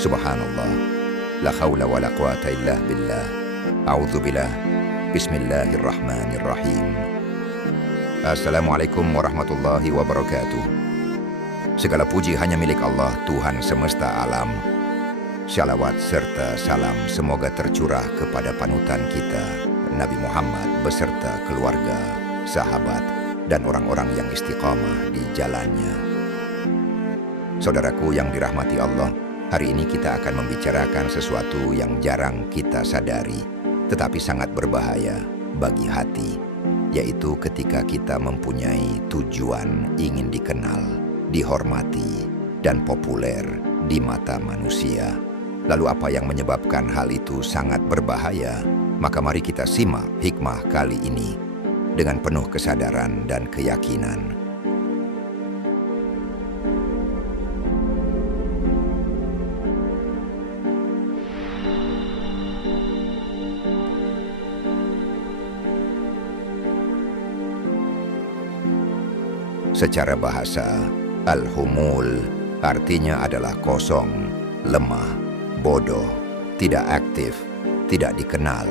Subhanallah, la haula wa la quwata illa billah. A'udzubillah. Bismillahirrahmanirrahim. Assalamualaikum warahmatullahi wabarakatuh. Segala puji hanya milik Allah, Tuhan semesta alam. Syalawat serta salam semoga tercurah kepada panutan kita, Nabi Muhammad beserta keluarga, sahabat, dan orang-orang yang istiqamah di jalannya. Saudaraku yang dirahmati Allah, hari ini kita akan membicarakan sesuatu yang jarang kita sadari, tetapi sangat berbahaya bagi hati, yaitu ketika kita mempunyai tujuan ingin dikenal, dihormati, dan populer di mata manusia. Lalu apa yang menyebabkan hal itu sangat berbahaya? Maka mari kita simak hikmah kali ini dengan penuh kesadaran dan keyakinan. Secara bahasa, al-humul artinya adalah kosong, lemah, bodoh, tidak aktif, tidak dikenal,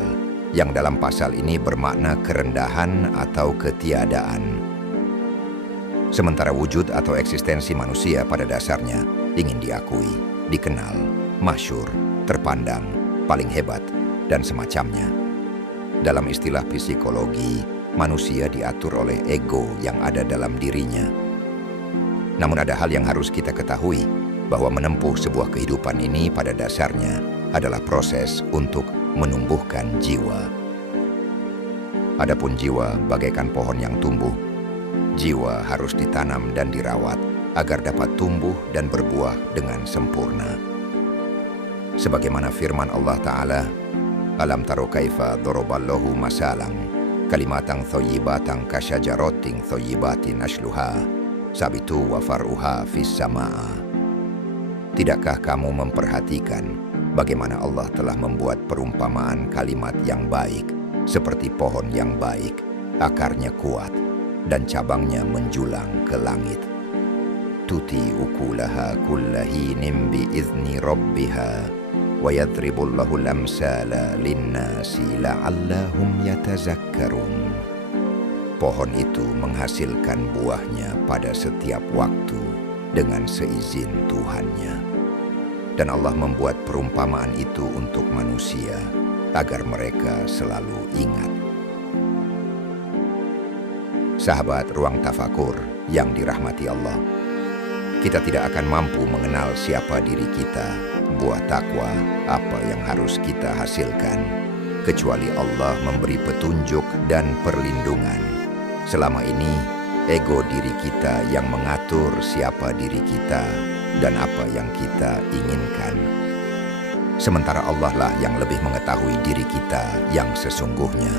yang dalam pasal ini bermakna kerendahan atau ketiadaan. Sementara wujud atau eksistensi manusia pada dasarnya ingin diakui, dikenal, masyhur, terpandang, paling hebat, dan semacamnya. Dalam istilah psikologi, manusia diatur oleh ego yang ada dalam dirinya. Namun ada hal yang harus kita ketahui, bahwa menempuh sebuah kehidupan ini pada dasarnya adalah proses untuk menumbuhkan jiwa. Adapun jiwa bagaikan pohon yang tumbuh, jiwa harus ditanam dan dirawat agar dapat tumbuh dan berbuah dengan sempurna. Sebagaimana firman Allah Ta'ala, Alam taro kaifa doroballahu masalang, kalimatan thayyibatang kasyajaroting thayyibatin ashluha, sabitu wa far'uha fis sama'a. Tidakkah kamu memperhatikan bagaimana Allah telah membuat perumpamaan kalimat yang baik, seperti pohon yang baik, akarnya kuat, dan cabangnya menjulang ke langit. Tuti ukulaha kullahinin biizni rabbiha, wa yadribullahu al-amsala linnasi la'allahum yatazakkarun. Pohon itu menghasilkan buahnya pada setiap waktu dengan seizin Tuhannya. Dan Allah membuat perumpamaan itu untuk manusia agar mereka selalu ingat. Sahabat ruang tafakur yang dirahmati Allah, kita tidak akan mampu mengenal siapa diri kita, buah takwa apa yang harus kita hasilkan, kecuali Allah memberi petunjuk dan perlindungan. Selama ini, ego diri kita yang mengatur siapa diri kita dan apa yang kita inginkan. Sementara Allah lah yang lebih mengetahui diri kita yang sesungguhnya.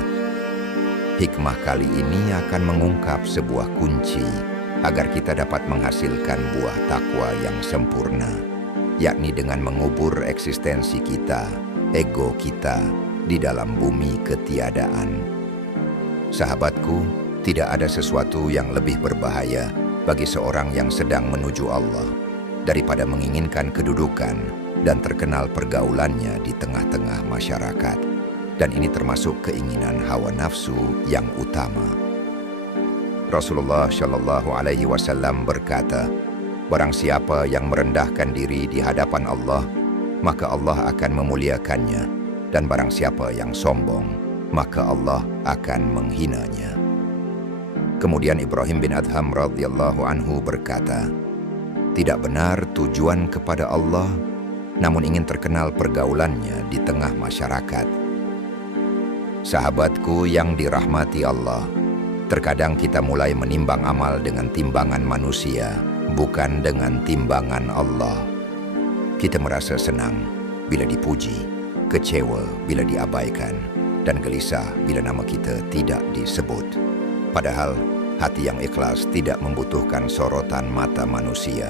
Hikmah kali ini akan mengungkap sebuah kunci agar kita dapat menghasilkan buah takwa yang sempurna, yakni dengan mengubur eksistensi kita, ego kita, di dalam bumi ketiadaan. Sahabatku, tidak ada sesuatu yang lebih berbahaya bagi seorang yang sedang menuju Allah daripada menginginkan kedudukan dan terkenal pergaulannya di tengah-tengah masyarakat. Dan ini termasuk keinginan hawa nafsu yang utama. Rasulullah Shallallahu Alaihi Wasallam berkata, barang siapa yang merendahkan diri di hadapan Allah, maka Allah akan memuliakannya. Dan barang siapa yang sombong, maka Allah akan menghinanya. Kemudian Ibrahim bin Adham radhiyallahu anhu berkata, tidak benar tujuan kepada Allah, namun ingin terkenal pergaulannya di tengah masyarakat. Sahabatku yang dirahmati Allah, terkadang kita mulai menimbang amal dengan timbangan manusia, bukan dengan timbangan Allah. Kita merasa senang bila dipuji, kecewa bila diabaikan, dan gelisah bila nama kita tidak disebut. Padahal hati yang ikhlas tidak membutuhkan sorotan mata manusia.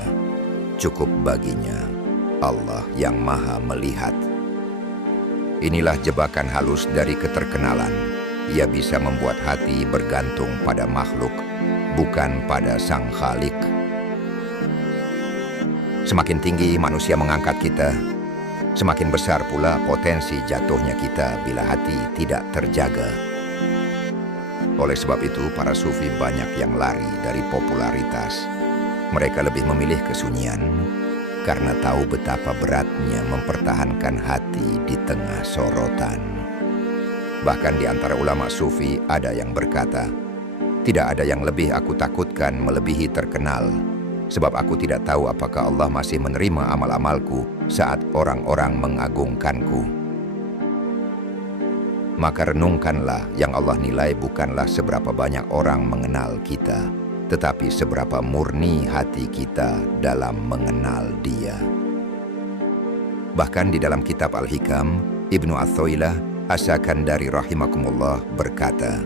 Cukup baginya Allah yang Maha Melihat. Inilah jebakan halus dari keterkenalan. Ia bisa membuat hati bergantung pada makhluk, bukan pada Sang Khalik. Semakin tinggi manusia mengangkat kita, semakin besar pula potensi jatuhnya kita bila hati tidak terjaga. Oleh sebab itu, para sufi banyak yang lari dari popularitas. Mereka lebih memilih kesunyian karena tahu betapa beratnya mempertahankan hati di tengah sorotan. Bahkan di antara ulama sufi ada yang berkata, "Tidak ada yang lebih aku takutkan melebihi terkenal, sebab aku tidak tahu apakah Allah masih menerima amal-amalku saat orang-orang mengagungkanku." Maka renungkanlah, yang Allah nilai bukanlah seberapa banyak orang mengenal kita, tetapi seberapa murni hati kita dalam mengenal Dia. Bahkan di dalam kitab Al-Hikam, Ibnu Athaillah As-Sakandari rahimakumullah berkata,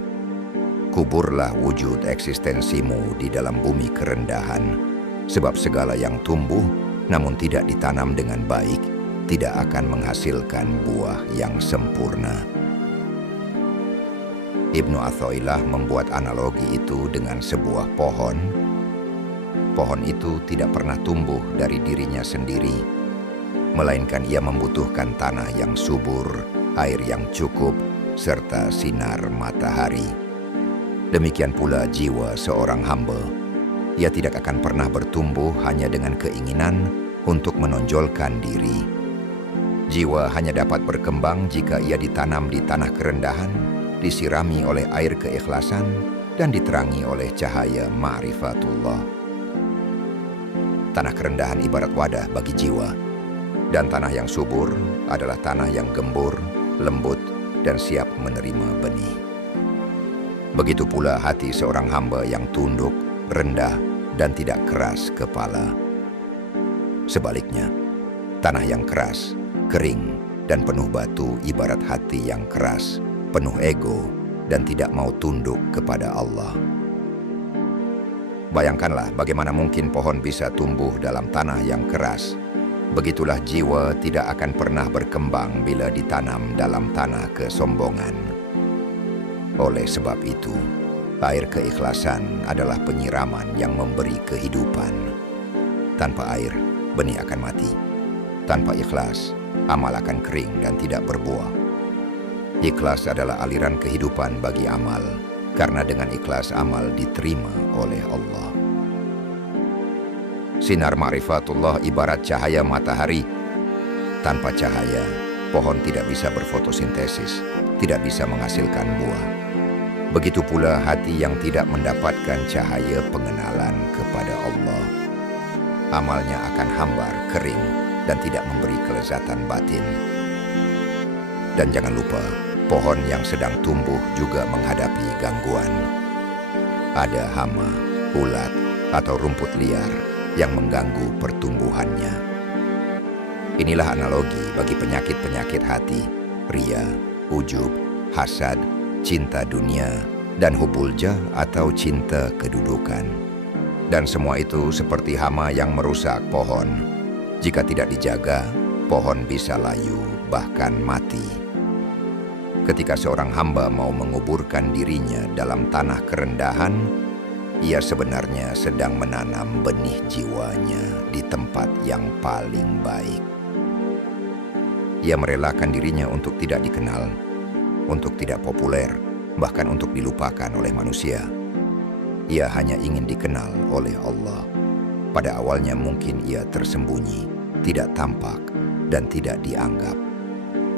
"Kuburlah wujud eksistensimu di dalam bumi kerendahan, sebab segala yang tumbuh namun tidak ditanam dengan baik tidak akan menghasilkan buah yang sempurna." Ibnu Athaillah membuat analogi itu dengan sebuah pohon. Pohon itu tidak pernah tumbuh dari dirinya sendiri, melainkan ia membutuhkan tanah yang subur, air yang cukup, serta sinar matahari. Demikian pula jiwa seorang hamba. Ia tidak akan pernah bertumbuh hanya dengan keinginan untuk menonjolkan diri. Jiwa hanya dapat berkembang jika ia ditanam di tanah kerendahan, disirami oleh air keikhlasan, dan diterangi oleh cahaya ma'rifatullah. Tanah kerendahan ibarat wadah bagi jiwa, dan tanah yang subur adalah tanah yang gembur, lembut, dan siap menerima benih. Begitu pula hati seorang hamba yang tunduk, rendah, dan tidak keras kepala. Sebaliknya, tanah yang keras, kering, dan penuh batu ibarat hati yang keras, penuh ego, dan tidak mau tunduk kepada Allah. Bayangkanlah bagaimana mungkin pohon bisa tumbuh dalam tanah yang keras. Begitulah jiwa tidak akan pernah berkembang bila ditanam dalam tanah kesombongan. Oleh sebab itu, air keikhlasan adalah penyiraman yang memberi kehidupan. Tanpa air, benih akan mati. Tanpa ikhlas, amal akan kering dan tidak berbuah. Ikhlas adalah aliran kehidupan bagi amal, karena dengan ikhlas amal diterima oleh Allah. Sinar ma'rifatullah ibarat cahaya matahari. Tanpa cahaya, pohon tidak bisa berfotosintesis, tidak bisa menghasilkan buah. Begitu pula hati yang tidak mendapatkan cahaya pengenalan kepada Allah. Amalnya akan hambar, kering, dan tidak memberi kelezatan batin. Dan jangan lupa, pohon yang sedang tumbuh juga menghadapi gangguan. Ada hama, ulat, atau rumput liar yang mengganggu pertumbuhannya. Inilah analogi bagi penyakit-penyakit hati, ria, ujub, hasad, cinta dunia, dan hubulja atau cinta kedudukan. Dan semua itu seperti hama yang merusak pohon. Jika tidak dijaga, pohon bisa layu, bahkan mati. Ketika seorang hamba mau menguburkan dirinya dalam tanah kerendahan, ia sebenarnya sedang menanam benih jiwanya di tempat yang paling baik. Ia merelakan dirinya untuk tidak dikenal, untuk tidak populer, bahkan untuk dilupakan oleh manusia. Ia hanya ingin dikenal oleh Allah. Pada awalnya mungkin ia tersembunyi, tidak tampak, dan tidak dianggap.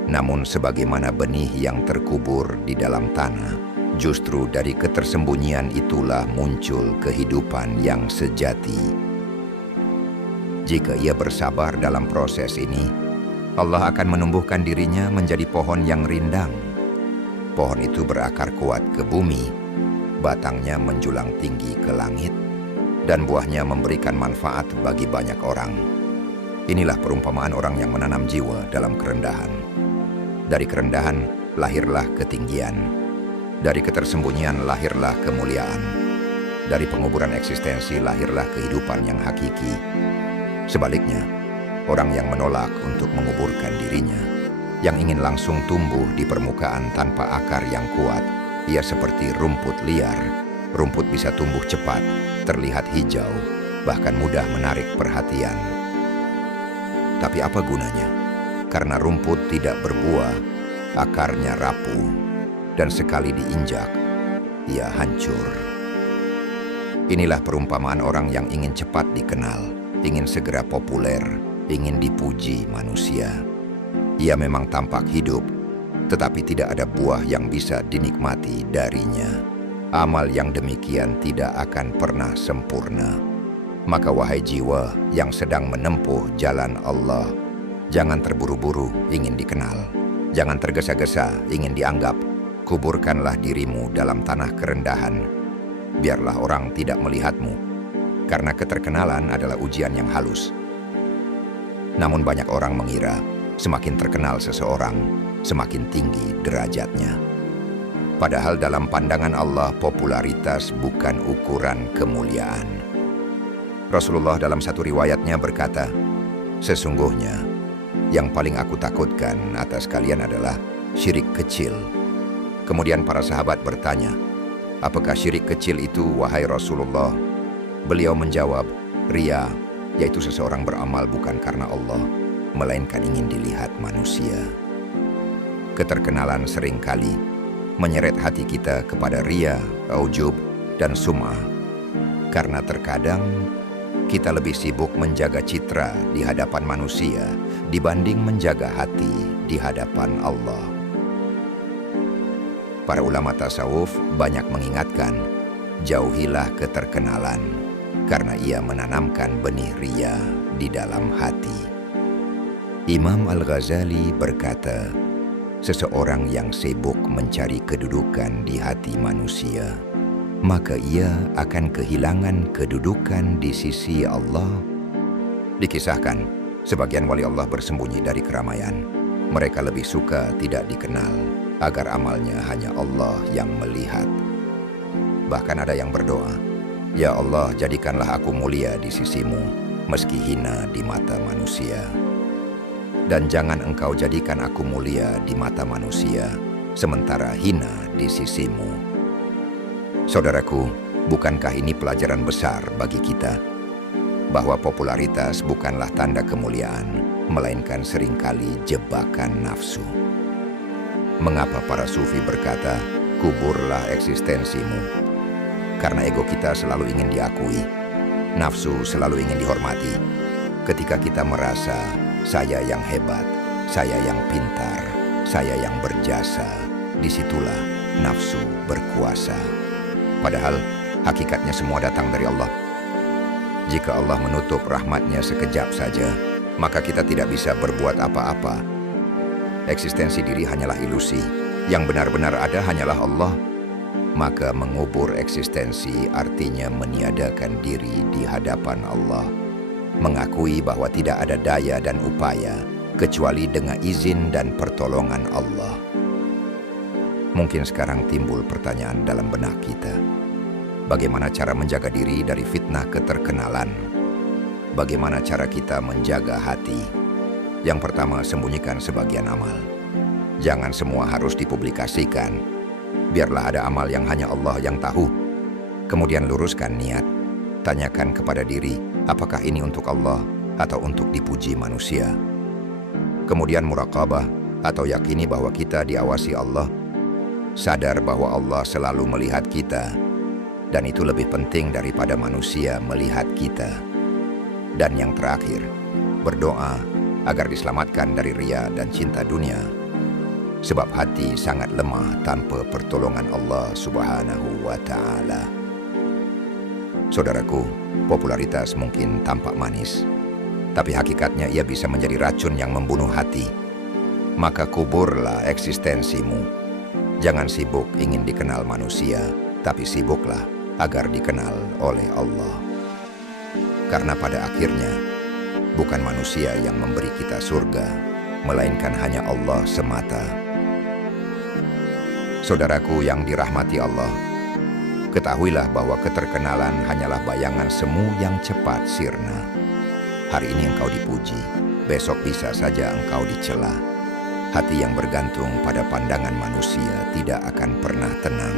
Namun sebagaimana benih yang terkubur di dalam tanah, justru dari ketersembunyian itulah muncul kehidupan yang sejati. Jika ia bersabar dalam proses ini, Allah akan menumbuhkan dirinya menjadi pohon yang rindang. Pohon itu berakar kuat ke bumi, batangnya menjulang tinggi ke langit, dan buahnya memberikan manfaat bagi banyak orang. Inilah perumpamaan orang yang menanam jiwa dalam kerendahan. Dari kerendahan lahirlah ketinggian. Dari ketersembunyian lahirlah kemuliaan. Dari penguburan eksistensi lahirlah kehidupan yang hakiki. Sebaliknya, orang yang menolak untuk menguburkan dirinya, yang ingin langsung tumbuh di permukaan tanpa akar yang kuat, ia seperti rumput liar. Rumput bisa tumbuh cepat, terlihat hijau, bahkan mudah menarik perhatian. Tapi apa gunanya? Karena rumput tidak berbuah, akarnya rapuh, dan sekali diinjak, ia hancur. Inilah perumpamaan orang yang ingin cepat dikenal, ingin segera populer, ingin dipuji manusia. Ia memang tampak hidup, tetapi tidak ada buah yang bisa dinikmati darinya. Amal yang demikian tidak akan pernah sempurna. Maka wahai jiwa yang sedang menempuh jalan Allah, jangan terburu-buru ingin dikenal. Jangan tergesa-gesa ingin dianggap. Kuburkanlah dirimu dalam tanah kerendahan. Biarlah orang tidak melihatmu, karena keterkenalan adalah ujian yang halus. Namun banyak orang mengira semakin terkenal seseorang, semakin tinggi derajatnya. Padahal dalam pandangan Allah, popularitas bukan ukuran kemuliaan. Rasulullah dalam satu riwayatnya berkata, "Sesungguhnya yang paling aku takutkan atas kalian adalah syirik kecil." Kemudian para sahabat bertanya, "Apakah syirik kecil itu, wahai Rasulullah?" Beliau menjawab, "Riya, yaitu seseorang beramal bukan karena Allah, melainkan ingin dilihat manusia." Keterkenalan seringkali menyeret hati kita kepada riya, ujub, dan sum'ah. Karena terkadang kita lebih sibuk menjaga citra di hadapan manusia dibanding menjaga hati di hadapan Allah. Para ulama tasawuf banyak mengingatkan, jauhilah keterkenalan, karena ia menanamkan benih riya di dalam hati. Imam Al-Ghazali berkata, seseorang yang sibuk mencari kedudukan di hati manusia, maka ia akan kehilangan kedudukan di sisi Allah. Dikisahkan, sebagian wali Allah bersembunyi dari keramaian. Mereka lebih suka tidak dikenal, agar amalnya hanya Allah yang melihat. Bahkan ada yang berdoa, "Ya Allah, jadikanlah aku mulia di sisimu, meski hina di mata manusia. Dan jangan engkau jadikan aku mulia di mata manusia, sementara hina di sisimu." Saudaraku, bukankah ini pelajaran besar bagi kita? Bahwa popularitas bukanlah tanda kemuliaan, melainkan seringkali jebakan nafsu. Mengapa para sufi berkata, kuburlah eksistensimu? Karena ego kita selalu ingin diakui, nafsu selalu ingin dihormati. Ketika kita merasa, saya yang hebat, saya yang pintar, saya yang berjasa, disitulah nafsu berkuasa. Padahal hakikatnya semua datang dari Allah. Jika Allah menutup rahmatnya sekejap saja, maka kita tidak bisa berbuat apa-apa. Eksistensi diri hanyalah ilusi, yang benar-benar ada hanyalah Allah. Maka mengubur eksistensi artinya meniadakan diri di hadapan Allah. Mengakui bahwa tidak ada daya dan upaya, kecuali dengan izin dan pertolongan Allah. Mungkin sekarang timbul pertanyaan dalam benak kita. Bagaimana cara menjaga diri dari fitnah keterkenalan? Bagaimana cara kita menjaga hati? Yang pertama, sembunyikan sebagian amal. Jangan semua harus dipublikasikan. Biarlah ada amal yang hanya Allah yang tahu. Kemudian luruskan niat. Tanyakan kepada diri, apakah ini untuk Allah atau untuk dipuji manusia? Kemudian muraqabah atau yakini bahwa kita diawasi Allah. Sadar bahwa Allah selalu melihat kita, dan itu lebih penting daripada manusia melihat kita. Dan yang terakhir, berdoa agar diselamatkan dari riya dan cinta dunia. Sebab hati sangat lemah tanpa pertolongan Allah Subhanahu wa Ta'ala. Saudaraku, popularitas mungkin tampak manis, tapi hakikatnya ia bisa menjadi racun yang membunuh hati. Maka kuburlah eksistensimu. Jangan sibuk ingin dikenal manusia, tapi sibuklah agar dikenal oleh Allah. Karena pada akhirnya, bukan manusia yang memberi kita surga, melainkan hanya Allah semata. Saudaraku yang dirahmati Allah, ketahuilah bahwa keterkenalan hanyalah bayangan semu yang cepat sirna. Hari ini engkau dipuji, besok bisa saja engkau dicela. Hati yang bergantung pada pandangan manusia tidak akan pernah tenang,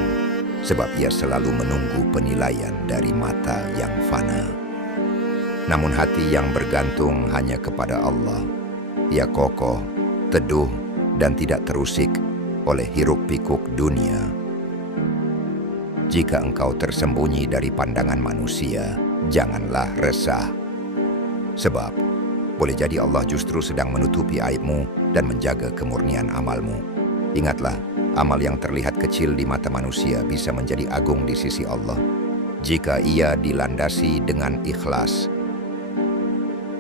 sebab ia selalu menunggu penilaian dari mata yang fana. Namun hati yang bergantung hanya kepada Allah, ia kokoh, teduh, dan tidak terusik oleh hiruk-pikuk dunia. Jika engkau tersembunyi dari pandangan manusia, janganlah resah. Sebab, boleh jadi Allah justru sedang menutupi aibmu dan menjaga kemurnian amalmu. Ingatlah, amal yang terlihat kecil di mata manusia bisa menjadi agung di sisi Allah jika ia dilandasi dengan ikhlas.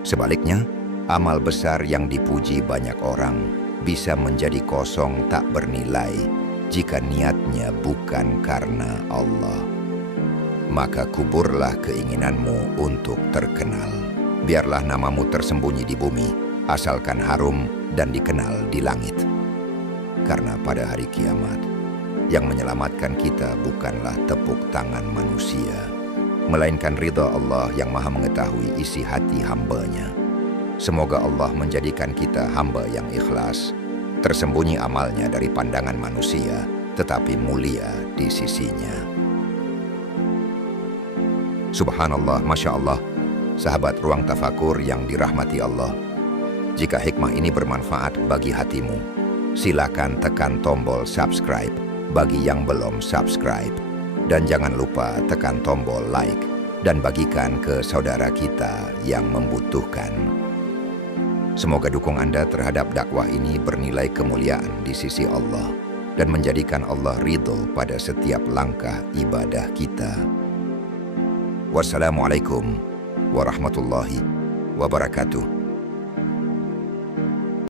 Sebaliknya, amal besar yang dipuji banyak orang bisa menjadi kosong tak bernilai jika niatnya bukan karena Allah. Maka kuburlah keinginanmu untuk terkenal. Biarlah namamu tersembunyi di bumi, asalkan harum dan dikenal di langit. Karena pada hari kiamat, yang menyelamatkan kita bukanlah tepuk tangan manusia, melainkan ridha Allah yang maha mengetahui isi hati hambanya. Semoga Allah menjadikan kita hamba yang ikhlas, tersembunyi amalnya dari pandangan manusia, tetapi mulia di sisinya. Subhanallah, Masya Allah, sahabat Ruang Tafakur yang dirahmati Allah. Jika hikmah ini bermanfaat bagi hatimu, silakan tekan tombol subscribe bagi yang belum subscribe. Dan jangan lupa tekan tombol like dan bagikan ke saudara kita yang membutuhkan. Semoga dukung Anda terhadap dakwah ini bernilai kemuliaan di sisi Allah dan menjadikan Allah ridho pada setiap langkah ibadah kita. Wassalamualaikum warahmatullahi wabarakatuh.